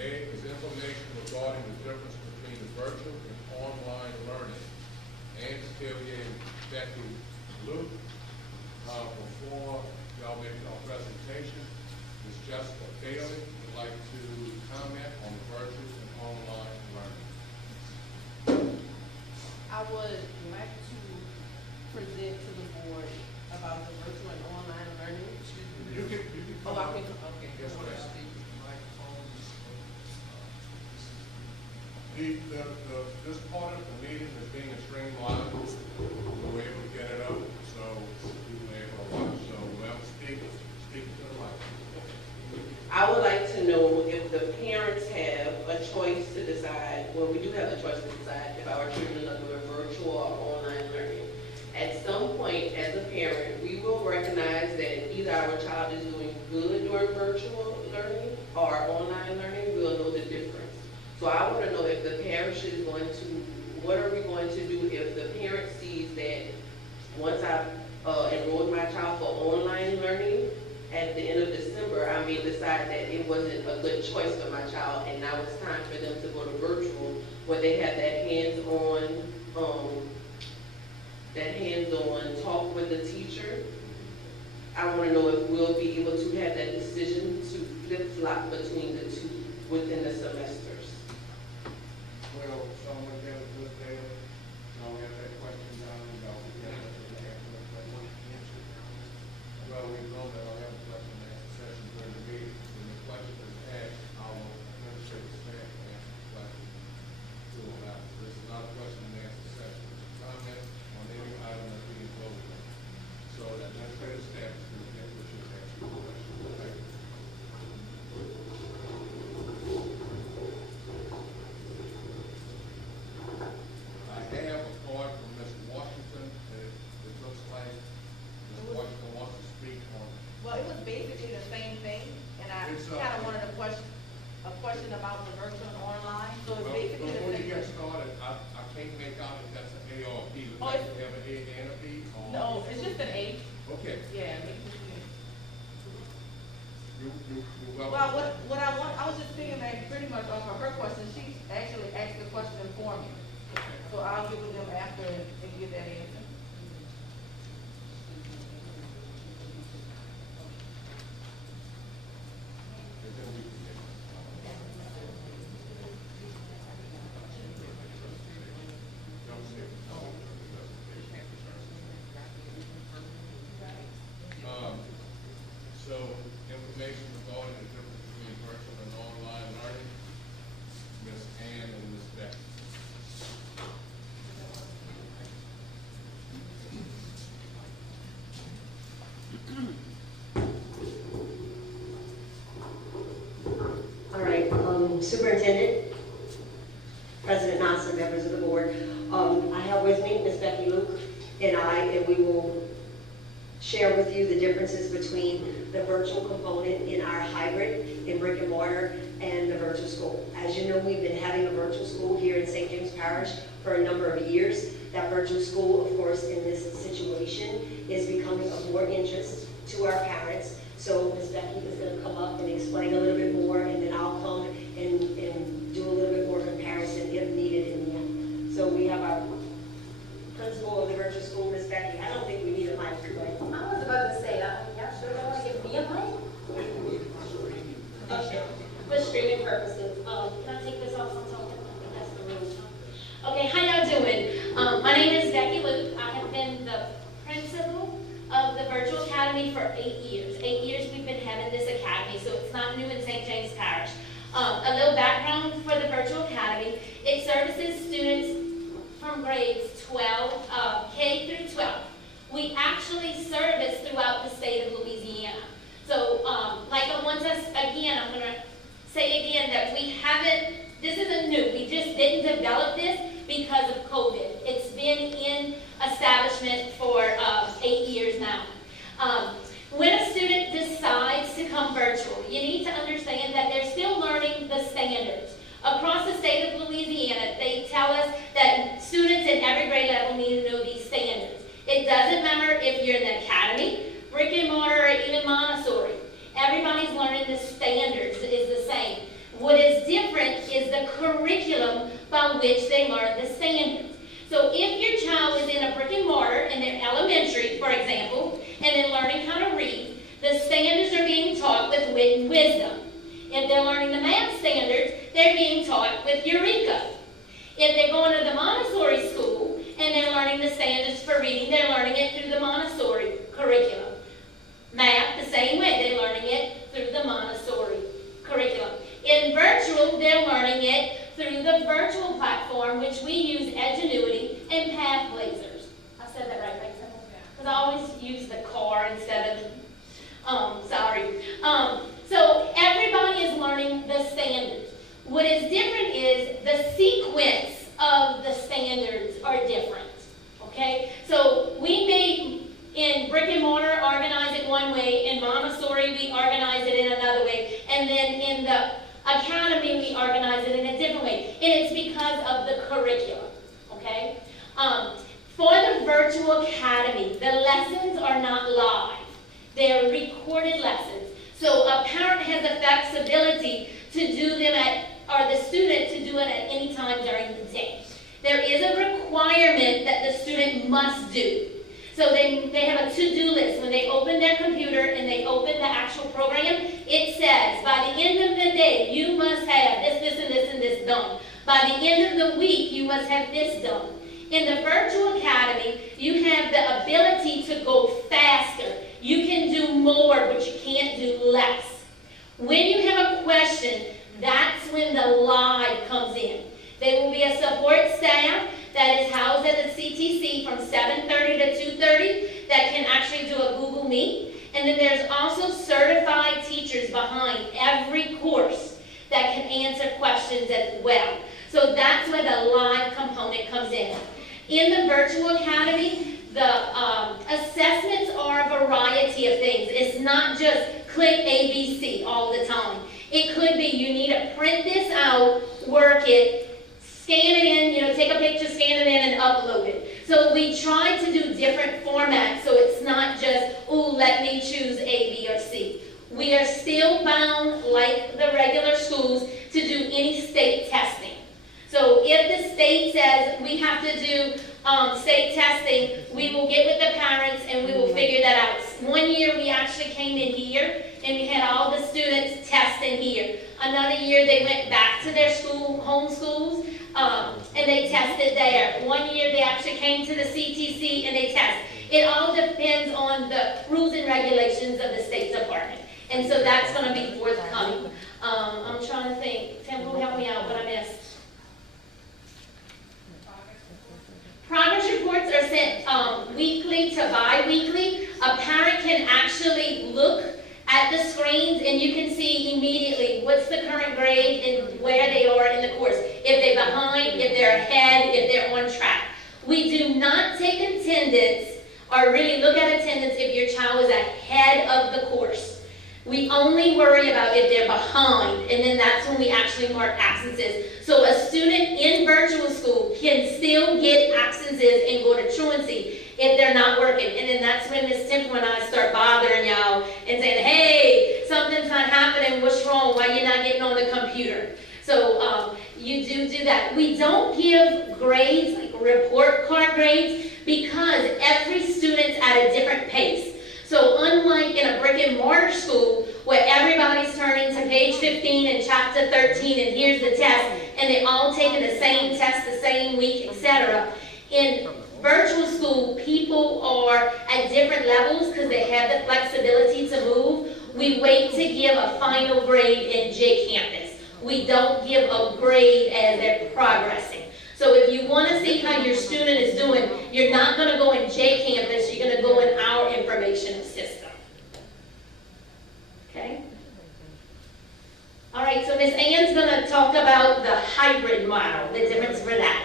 A is information regarding the difference between the virtual and online learning. And Kelly and Becky Luke, before y'all make your presentation, Ms. Jessica Bailey would like to comment on the virtual and online learning. I would like to present to the board about the virtual and online learning. You can Oh, I can, okay. Yes, ma'am. This part of the meeting is being streamed live. We're able to get it up, so people are able to watch. So whoever speak to the mic. I would like to know if the parents have a choice to decide, well, we do have a choice to decide if our children are doing virtual or online learning. At some point, as a parent, we will recognize that either our child is doing good during virtual learning or online learning. We'll know the difference. So I want to know if the parish is going to, what are we going to do if the parent sees that once I've enrolled my child for online learning, at the end of December, I may decide that it wasn't a good choice for my child, and now it's time for them to go to virtual, where they have that hands-on talk with the teacher. I want to know if we'll be able to have that decision to flip-flop between the two within the semesters. Well, someone get a good day. Don't have that question down. Well, we know that I'll have a question and answer session during the meeting. When the question is asked, our administrative staff can answer the question. This is not a question and answer session. It's a comment on any item that's being voted on. So the administrative staff is going to get what you're asking the question. Okay? I have a card from Ms. Washington. It looks like Ms. Washington wants to speak on. Well, it was basically the same thing, and I It's, kind of wanted a question about the virtual and online. So it's Well, basically the before you same. get started, I can't make out if that's an A or a B. Would Oh, like to have an A and a B? Or? No, it's just an A. Okay. Yeah. Make it just You're welcome. well, what I was just thinking that pretty much off of her question, she actually asked the question for me. Okay. So I'll give it them after and give that answer. And then we can get Don't say no. So information regarding the difference between virtual and online learning, Ms. Ann and Ms. Beck. All right, Superintendent, President Nasser, members of the board. I have with me Ms. Becky Luke and we will share with you the differences between the virtual component in our hybrid in brick and mortar and the virtual school. As you know, we've been having a virtual school here in St. James Parish for a number of years. That virtual school, of course, in this situation is becoming of more interest to our parents. So Ms. Becky is going to come up and explain a little bit more, and then I'll come and do a little bit more comparison if needed in the end. So we have our principal of the virtual school, Ms. Becky. I don't think we need a mic, right? I was about to say, y'all sure don't want to give me a mic? Okay, for streaming purposes. Can I take this off sometime? I think that's the rule. Okay, how y'all doing? My name is Becky Luke. I have been the principal of the Virtual Academy for 8 years. 8 years we've been having this academy, so it's not new in St. James Parish. A little background for the Virtual Academy. It services students from grades 12, K through 12. We actually service throughout the state of Louisiana. So, like I want us, again, I'm going to say again that we haven't, this isn't new. We just didn't develop this because of COVID. It's been in establishment for 8 years now. When a student decides to come virtual, you need to understand that they're still learning the standards. Across the state of Louisiana, they tell us that students in every grade level need to know these standards. It doesn't matter if you're in the academy, brick and mortar, or even Montessori. Everybody's learning the standards is the same. What is different different is the curriculum by which they learn the standards. So if your child is in a brick and mortar in their elementary, for example, and they're learning how to read, the standards are being taught with wit and wisdom. If they're learning the math standards, they're being taught with Eureka. If they're going to the Montessori school and they're learning the standards for reading, they're learning it through the Montessori curriculum. Math, the same way, they're learning it through the Montessori curriculum. In virtual, they're learning it through the virtual platform, which we use Edgenuity and Pathblazers. I said that right, because I always use the car instead of, sorry. So everybody is learning the standards. What is different is the sequence of the standards are different, okay? So we may, in brick and mortar, organize it one way. In Montessori, we organize it in another way. And then in the academy, we organize it in a different way. And it's because of the curriculum, okay? For the virtual academy, the lessons are not live. They're recorded lessons. So a parent has the flexibility to do them or the student to do it at any time during the day. There is a requirement that the student must do. So they have a to-do list. When they open their computer and they open the actual program, it says, by the end of the day, you must have this, this, and this, and this done. By the end of the week, you must have this done. In the virtual academy, you have the ability to go faster. You can do more, but you can't do less. When you have a question, that's when the live comes in. There will be a support staff that is housed at the CTC from 7:30 to 2:30 that can actually do a Google Meet. And then there's also certified teachers behind every course that can answer questions as well. So that's where the live component comes in. In the virtual academy, the assessments are a variety of things. It's not just click ABC all the time. It could be you need to print this out, work it, scan it in, take a picture, scan it in, and upload it. So we try to do different formats so it's not just, ooh, let me choose A, B, or C. We are still bound, like the regular schools, to do any state testing. So if the state says we have to do state testing, we will get with the parents and we will figure that out. One year we actually came in here and we had all the students test in here. Another year they went back to their home schools, and they tested there. One year they actually came to the CTC and they tested. It all depends on the rules and regulations of the State Department. And so that's going to be forthcoming. I'm trying to think. Temple, help me out, what I missed. Progress reports are sent weekly to bi-weekly. A parent can actually look at the screens and you can see immediately what's the current grade and where they are in the course. If they're behind, if they're ahead, if they're on track. We do not take attendance or really look at attendance if your child is ahead of the course. We only worry about if they're behind, and then that's when we actually mark absences. So a student in virtual school can still get absences and go to truancy if they're not working. And then that's when Ms. Temple and I start bothering y'all and saying, hey, something's not happening, what's wrong, why you're not getting on the computer? So you do that. We don't give grades, like report card grades, because every student's at a different pace. So unlike in a brick and mortar school where everybody's turning to page 15 and chapter 13 and here's the test and they're all taking the same test the same week, etc. In virtual school, people are at different levels because they have the flexibility to move. We wait to give a final grade in J Campus. We don't give a grade as they're progressing. So if you want to see how your student is doing, you're not going to go in J Campus, you're going to go in our information system. Okay? All right, so Ms. Ann's going to talk about the hybrid model, the difference for that.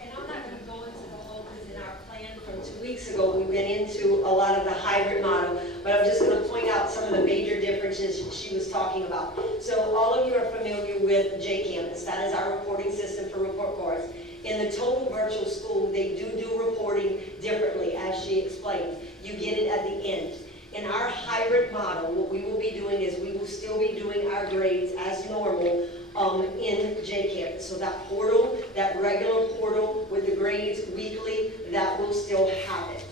And I'm not going to go into the whole, because in our plan from 2 weeks ago, we went into a lot of the hybrid model, but I'm just going to point out some of the major differences she was talking about. So all of you are familiar with J Campus. That is our reporting system for report cards. In the total virtual school, they do reporting differently, as she explained. You get it at the end. In our hybrid model, what we will be doing is we will still be doing our grades as normal in JCAM. So that portal, that regular portal with the grades weekly, that will still have it.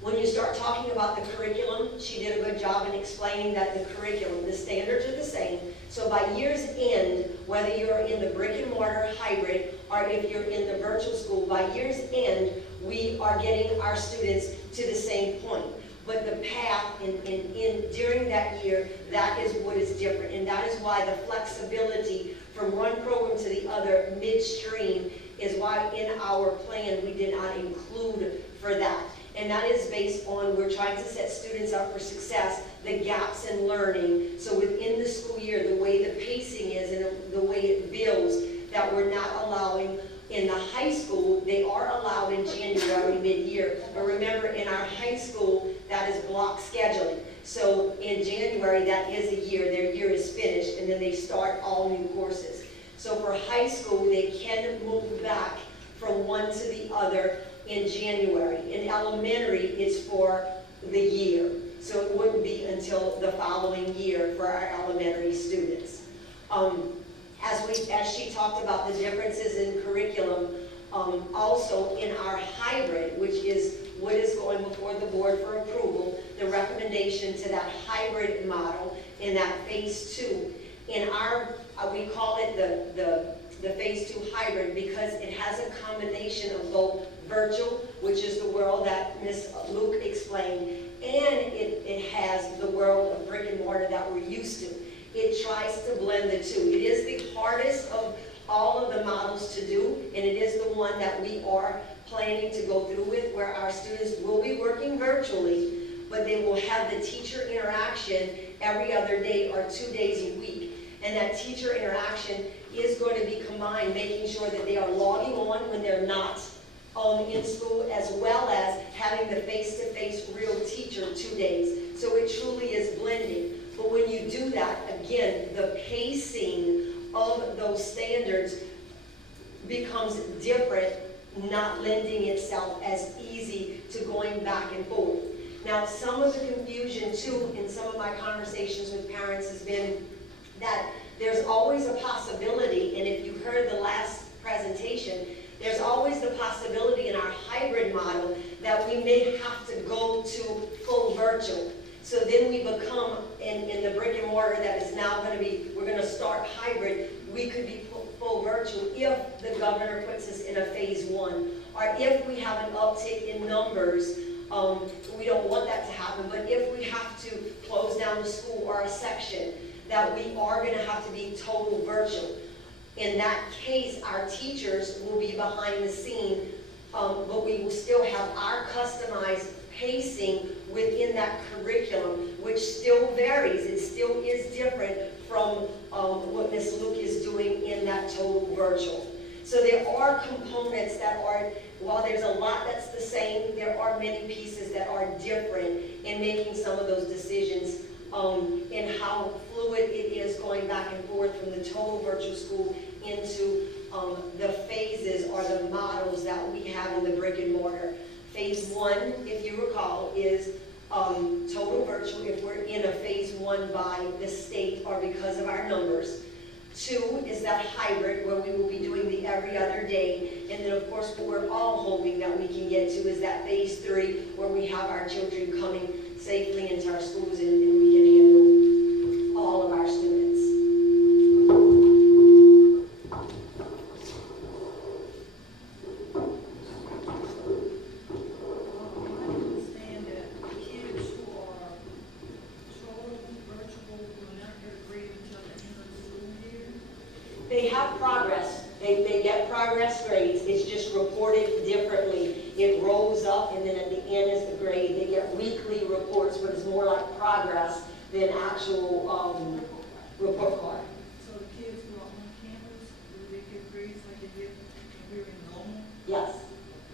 When you start talking about the curriculum, she did a good job in explaining that the curriculum, the standards are the same. So by year's end, whether you're in the brick and mortar hybrid or if you're in the virtual school, by year's end, we are getting our students to the same point. But the path during that year, that is what is different. And that is why the flexibility from one program to the other midstream is why in our plan we did not include for that. And that is based on, we're trying to set students up for success, the gaps in learning. So within the school year, the way the pacing is and the way it builds, that we're not allowing in the high school, they are allowed in January mid-year. But remember, in our high school, that is block scheduling. So in January, that is a year, their year is finished, and then they start all new courses. So for high school, they can move back from one to the other in January. In elementary, it's for the year. So it wouldn't be until the following year for our elementary students. As she talked about the differences in curriculum, also in our hybrid, which is what is going before the board for approval, the recommendation to that hybrid model in that phase 2. In our, we call it the phase 2 hybrid because it has a combination of both virtual, which is the world that Ms. Luke explained, and it has the world of brick and mortar that we're used to. It tries to blend the two. It is the hardest of all of the models to do, and it is the one that we are planning to go through with, where our students will be working virtually, but they will have the teacher interaction every other day or 2 days a week. And that teacher interaction is going to be combined, making sure that they are logging on when they're not in school, as well as having the face-to-face real teacher 2 days. So it truly is blending. But when you do that, again, the pacing of those standards becomes different, not lending itself as easy to going back and forth. Now, some of the confusion, too, in some of my conversations with parents has been that there's always a possibility, and if you heard the last presentation, there's always the possibility in our hybrid model that we may have to go to full virtual. So then we become, in the brick and mortar that is now going to be, we're going to start hybrid, we could be full virtual if the governor puts us in a phase 1. Or if we have an uptick in numbers, we don't want that to happen, but if we have to close down the school or a section, that we are going to have to be total virtual. In that case, our teachers will be behind the scene, but we will still have our customized pacing within that curriculum, which still varies. It still is different from what Ms. Luke is doing in that total virtual. So there are components that are, while there's a lot that's the same, there are many pieces that are different in making some of those decisions in how fluid it is going back and forth from the total virtual school into the phases or the models that we have in the brick and mortar. Phase 1, if you recall, is total virtual if we're in a phase 1 by the state or because of our numbers. 2 is that hybrid where we will be doing the every other day. And then of course what we're all hoping that we can get to is that phase 3 where we have our children coming safely into our schools and we can handle all of our students. They have progress. They get progress grades. It's just reported differently. It rolls up, and then at the end is the grade. They get weekly reports, but it's more like progress than actual report card. So the kids who are on campus, do they get grades like they did here in Norman? Yes.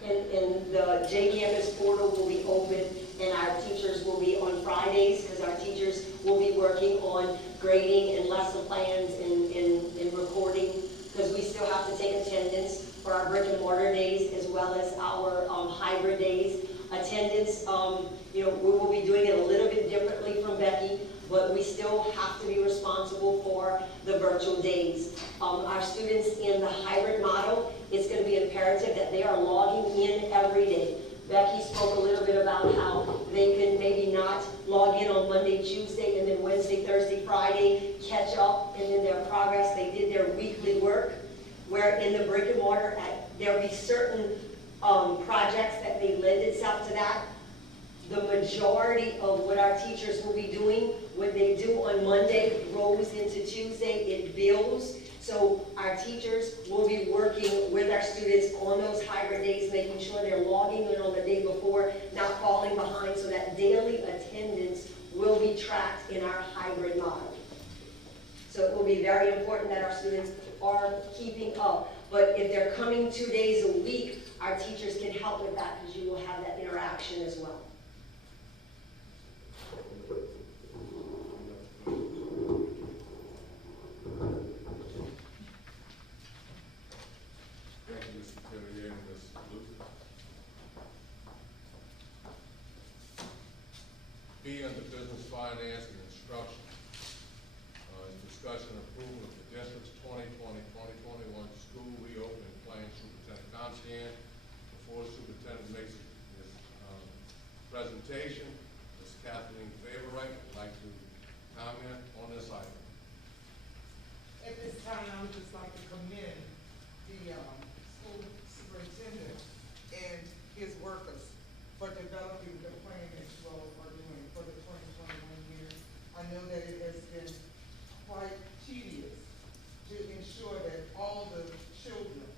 And the J Campus portal will be open, and our teachers will be on Fridays, because our teachers will be working on grading and lesson plans and recording, because we still have to take attendance for our brick and mortar days as well as our hybrid days. Attendance, we will be doing it a little bit differently from Becky, but we still have to be responsible for virtual days. Our students in the hybrid model, it's going to be imperative that they are logging in every day. Becky spoke a little bit about how they can maybe not log in on Monday, Tuesday, and then Wednesday, Thursday, Friday, catch up, and then their progress. They did their weekly work, where in the brick and mortar, there'll be certain projects that may lend itself to that. The majority of what our teachers will be doing, what they do on Monday rolls into Tuesday, it builds. So our teachers will be working with our students on those hybrid days, making sure they're logging in on the day before, not falling behind, so that daily attendance will be tracked in our hybrid model. So it will be very important that our students are keeping up. But if they're coming 2 days a week, our teachers can help with that, because you will have that interaction as well. Thank you, Mr. Tillyer and Ms. Luke. B, under business, finance, and instruction. Is discussion and approval of the district's 2020-2021 school reopening plan. Superintendent Comstian. Before the superintendent makes his presentation, Ms. Kathleen Favorite would like to comment on this item. At this time, I would just like to commend the school superintendent and his workers for developing the plan that you all are doing for the 2021 year. I know that it has been quite tedious to ensure that all the children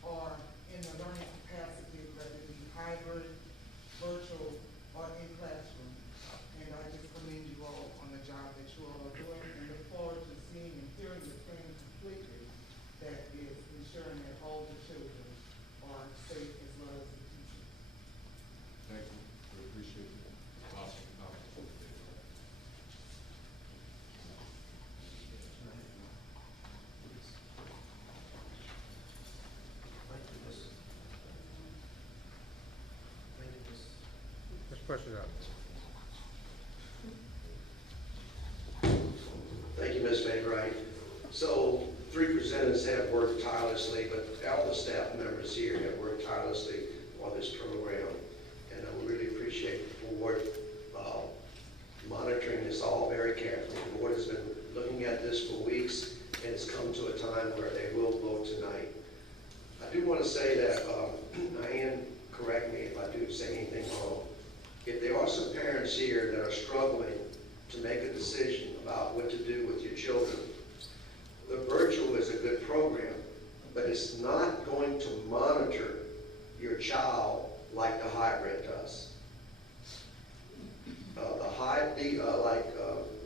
are in the learning capacity, whether it be hybrid, virtual, or in classroom. And I just commend you all on the job that you all are doing, and look forward to seeing and hearing the plan completely that is ensuring that all the children are safe as well as the teachers. Thank you. We appreciate you. Awesome comment. Let's push it up. Thank you, Ms. McWright. So, 3 presenters have worked tirelessly, but all the staff members here have worked tirelessly on this program. And I really appreciate the board monitoring this all very carefully. The board has been looking at this for weeks, and it's come to a time where they will vote tonight. I do want to say that, Diane, correct me if I do say anything wrong. If there are some parents here that are struggling to make a decision about what to do with your children, the virtual is a good program, but it's not going to monitor your child like the hybrid does. Like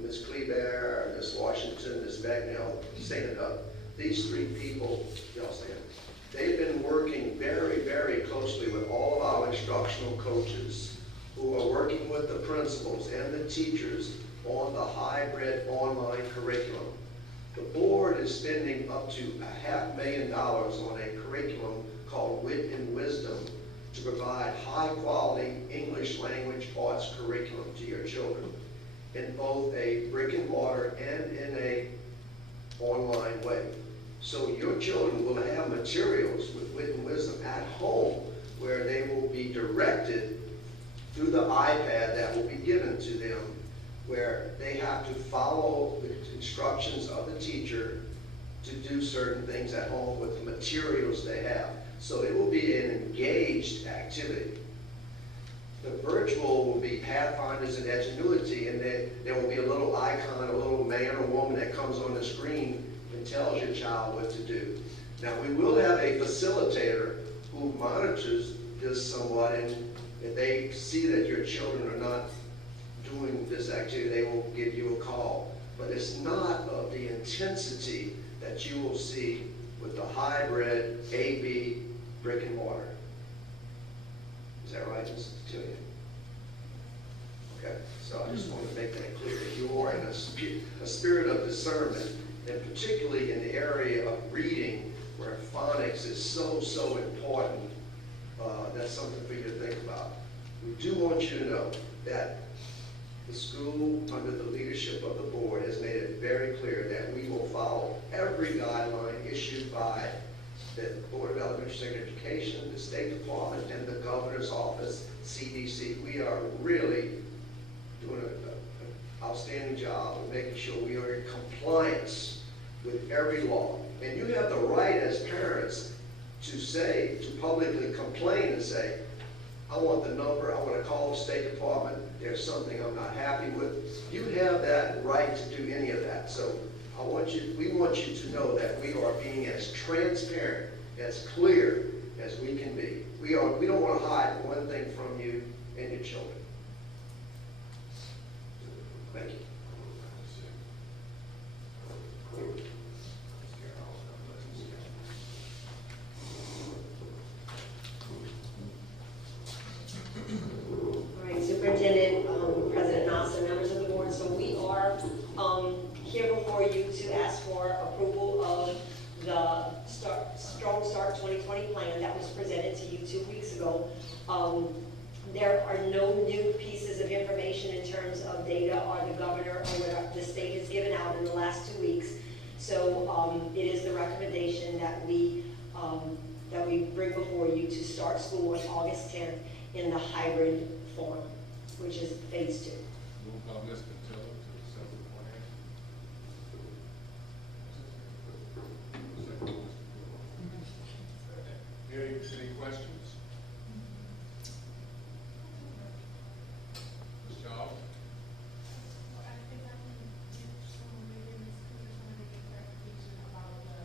Ms. Kleber, Ms. Washington, Ms. Bagnell, standing up, these 3 people, y'all stand, they've been working very, very closely with all of our instructional coaches who are working with the principals and the teachers on the hybrid online curriculum. The board is spending up to $500,000 on a curriculum called Wit and Wisdom to provide high-quality English language arts curriculum to your children in both a brick and mortar and in a online way. So your children will have materials with Wit and Wisdom at home where they will be directed through the iPad that will be given to them, where they have to follow the instructions of the teacher to do certain things at home with the materials they have. So it will be an engaged activity. The virtual will be Pathfinders and Edgenuity, and there will be a little icon, a little man or woman that comes on the screen and tells your child what to do. Now, we will have a facilitator who monitors this somewhat, and if they see that your children are not doing this activity, they will give you a call. But it's not of the intensity that you will see with the hybrid AB brick and mortar. Is that right, Mr. Tillian? Okay, so I just want to make that clear. If you are in a spirit of discernment, and particularly in the area of reading, where phonics is so important, that's something for you to think about. We do want you to know that the school, under the leadership of the board, has made it very clear that we will follow every guideline issued by the Board of Elementary Secondary Education, the State Department, and the Governor's Office, CDC. We are really doing an outstanding job of making sure we are in compliance with every law. And you have the right as parents to say, to publicly complain and say, I want the number, I want to call the State Department, there's something I'm not happy with. You have that right to do any of that. So we want you to know that we are being as transparent, as clear as we can be. We don't want to hide one thing from you and your children. Thank you. All right, Superintendent, President Nasser, members of the board, so we are here before you to ask for approval of the Strong Start 2020 plan that was presented to you 2 weeks ago. There are no new pieces of information in terms of data or the governor or what the state has given out in the last 2 weeks. So it is the recommendation that we bring before you to start school on August 10th in the hybrid form, which is phase 2. Move by Ms. Cotillo to accept the plan. Second by Mr. Brewer. Any questions? Ms. Charles? I think I can get some, maybe Ms. Cooper trying to get clarification about the,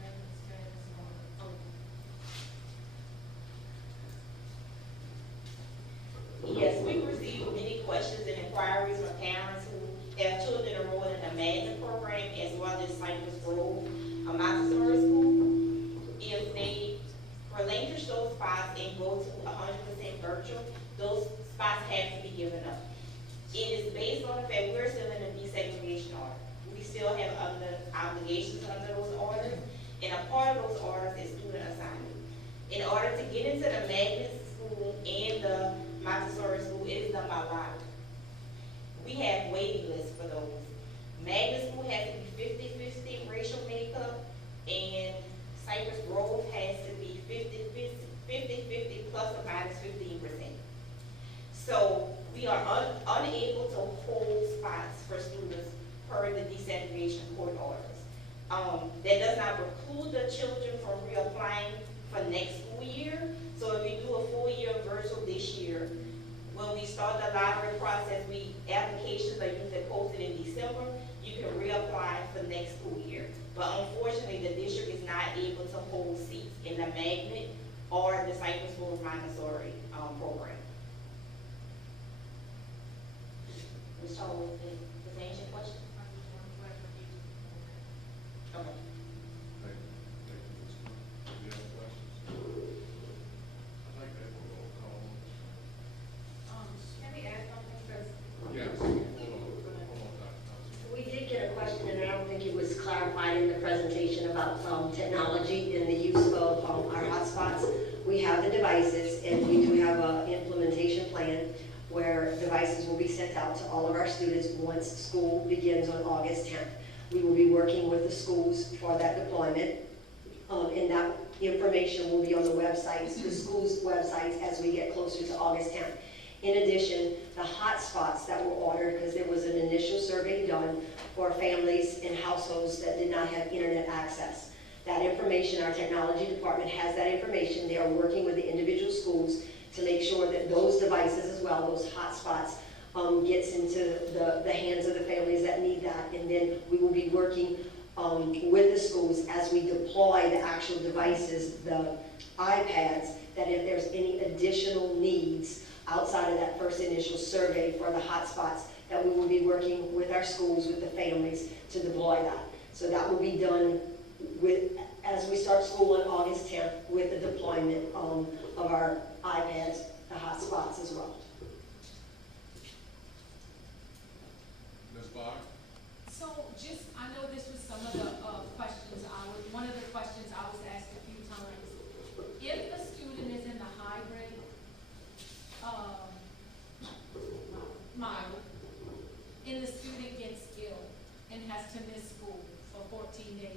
maintenance status or, Yes, we've received many questions and inquiries from parents who have children enrolled in the magnet program as well as Cypress Grove, a Montessori school. If they relinquish those spots and go to 100% virtual, those spots have to be given up. It is based on the fact we're still in a desegregation order. We still have other obligations under those orders, and a part of those orders is student assignment. In order to get into the magnet school and the Montessori school, it is done by lottery. We have waiting lists for those. Magnet school has to be 50-50 racial makeup, and Cypress Grove has to be 50-50 plus or minus 15%. So we are unable to hold spots for students per the desegregation court orders. That does not preclude the children from reapplying for next school year. So if we do a full year virtual this year, when we start the lottery process, applications are usually posted in December. You can reapply for next school year. But unfortunately, the district is not able to hold seats in the magnet or the Cypress Grove Montessori program. Ms. Charles, does that answer your question? I just want clarification. Okay. Thank you. Thank you, Ms. Cook. Any other questions? I'd like to have a roll call. Can we add something, because Yes, hold on, Dr. We did get a question, and I don't think it was clarified in the presentation about technology and the use of our hotspots. We have the devices, and we do have an implementation plan where devices will be sent out to all of our students once school begins on August 10th. We will be working with the schools for that deployment, and that information will be on the websites, the schools' websites, as we get closer to August 10th. In addition, the hotspots that were ordered, because there was an initial survey done for families and households that did not have internet access. That information, our technology department has that information. They are working with the individual schools to make sure that those devices as well, those hotspots, gets into the hands of the families that need that. And then we will be working with the schools as we deploy the actual devices, the iPads, that if there's any additional needs outside of that first initial survey for the hotspots, that we will be working with our schools, with the families, to deploy that. So that will be done as we start school on August 10th with the deployment of our iPads, the hotspots as well. Ms. Barr? So I know this was some of the questions one of the questions I was asked a few times. If a student is in the hybrid model, and the student gets ill and has to miss school for 14 14 days,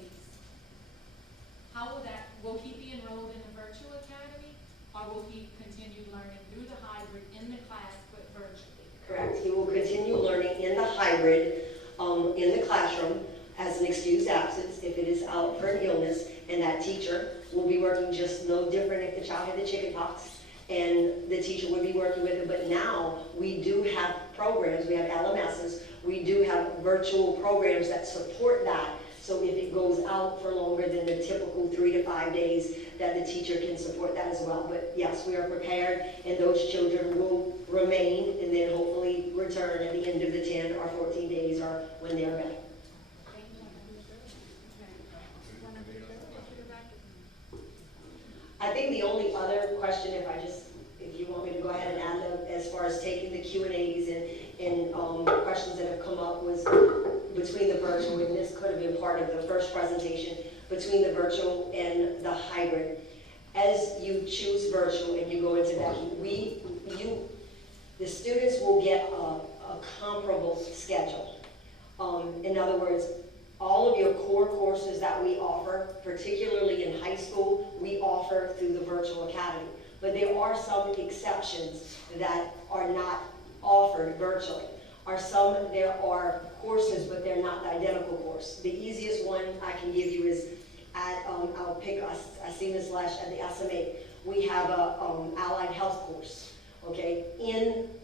how will that, will he be enrolled in the virtual academy, or will he continue learning through the hybrid in the class but virtually? Correct. He will continue learning in the hybrid, in the classroom as an excused absence if it is out for an illness, and that teacher will be working just no different if the child had the chicken pox, and the teacher would be working with him. But now we do have programs, we have LMSs, we do have virtual programs that support that. So if it goes out for longer than the typical 3 to 5 days, that the teacher can support that as well. But yes, we are prepared, and those children will remain and then hopefully return at the end of the 10 or 14 days or when they're back. I think the only other question, if you want me to go ahead and add them, as far as taking the Q&As and questions that have come up, was between the virtual, and this could have been part of the first presentation, between the virtual and the hybrid. As you choose virtual and you go into that, the students will get a comparable schedule. In other words, all of your core courses that we offer, particularly in high school, we offer through the virtual academy. But there are some exceptions that are not offered virtually. There are courses, but they're not the identical course. The easiest one I can give you is at, I see Ms. Lesh at the SMA. We have a allied health course. Okay,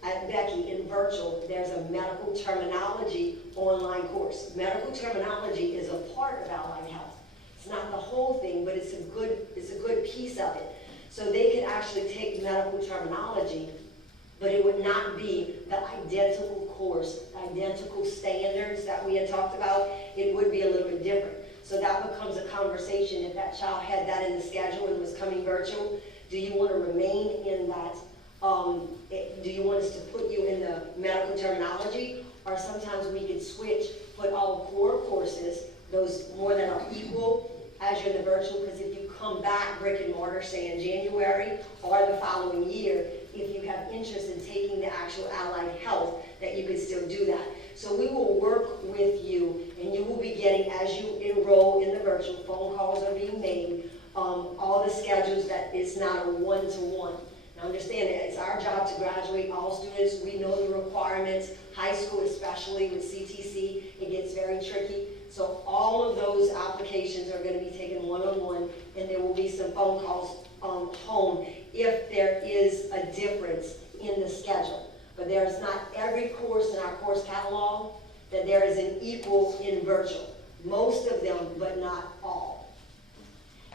at Becky, in virtual, there's a medical terminology online course. Medical terminology is a part of allied health. It's not the whole thing, but it's a good piece of it. So they can actually take medical terminology, but it would not be the identical course, identical standards that we had talked about. It would be a little bit different. So that becomes a conversation. If that child had that in the schedule and was coming virtual, do you want to remain in that? Do you want us to put you in the medical terminology? Or sometimes we could switch, put all core courses, those more that are equal as you're in the virtual, because if you come back brick and mortar, say in January or the following year, if you have interest in taking the actual allied health, that you could still do that. So we will work with you, and you will be getting, as you enroll in the virtual, phone calls are being made, all the schedules, that it's not a one-to-one. Now understand that it's our job to graduate all students. We know the requirements, high school especially with CTC, it gets very tricky. So all of those applications are going to be taken one-on-one, and there will be some phone calls home if there is a difference in the schedule. But there's not every course in our course catalog that there is an equal in virtual. Most of them, but not all.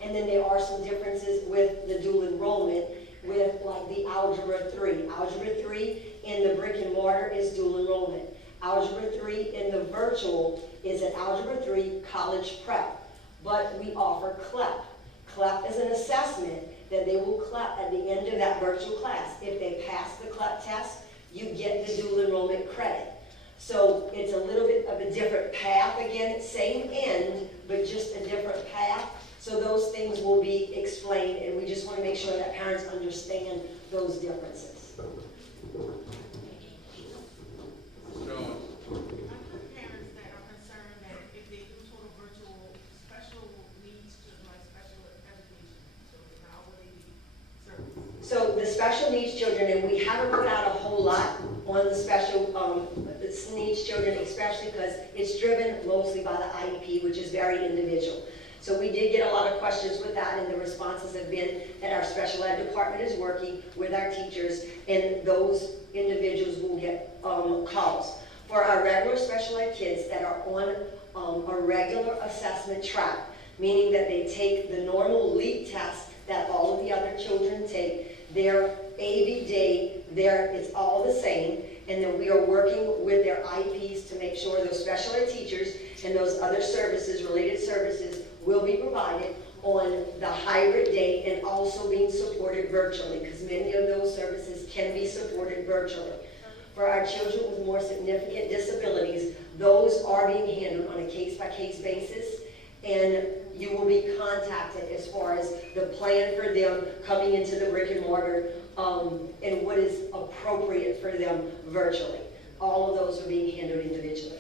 And then there are some differences with the dual enrollment, with like the Algebra 3. Algebra 3 in the brick and mortar is dual enrollment. Algebra 3 in the virtual is an Algebra 3 college prep, but we offer CLEP. CLEP is an assessment that they will CLEP at the end of that virtual class. If they pass the CLEP test, you get the dual enrollment credit. So it's a little bit of a different path. Again, same end, but just a different path. So those things will be explained, and we just want to make sure that parents understand those differences. John. I've heard parents that are concerned that if they do total virtual, special needs children, like special education children, how will they be serviced? So the special needs children, and we haven't put out a whole lot on the special needs children, especially because it's driven mostly by the IEP, which is very individual. So we did get a lot of questions with that, and the responses have been that our special ed department is working with our teachers, and those individuals will get calls. For our regular special ed kids that are on a regular assessment track, meaning that they take the normal LEAP test that all of the other children take, their ABD, it's all the same, and then we are working with their IEPs to make sure those special ed teachers and those other services, related services, will be provided on the hybrid day and also being supported virtually, because many of those services can be supported virtually. For our children with more significant disabilities, those are being handled on a case-by-case basis, and you will be contacted as far as the plan for them coming into the brick and mortar and what is appropriate for them virtually. All of those are being handled individually.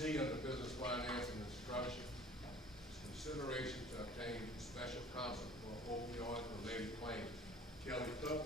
C under business finance and instruction is consideration to obtain special counsel for opioid-related claims. Kelly Cook,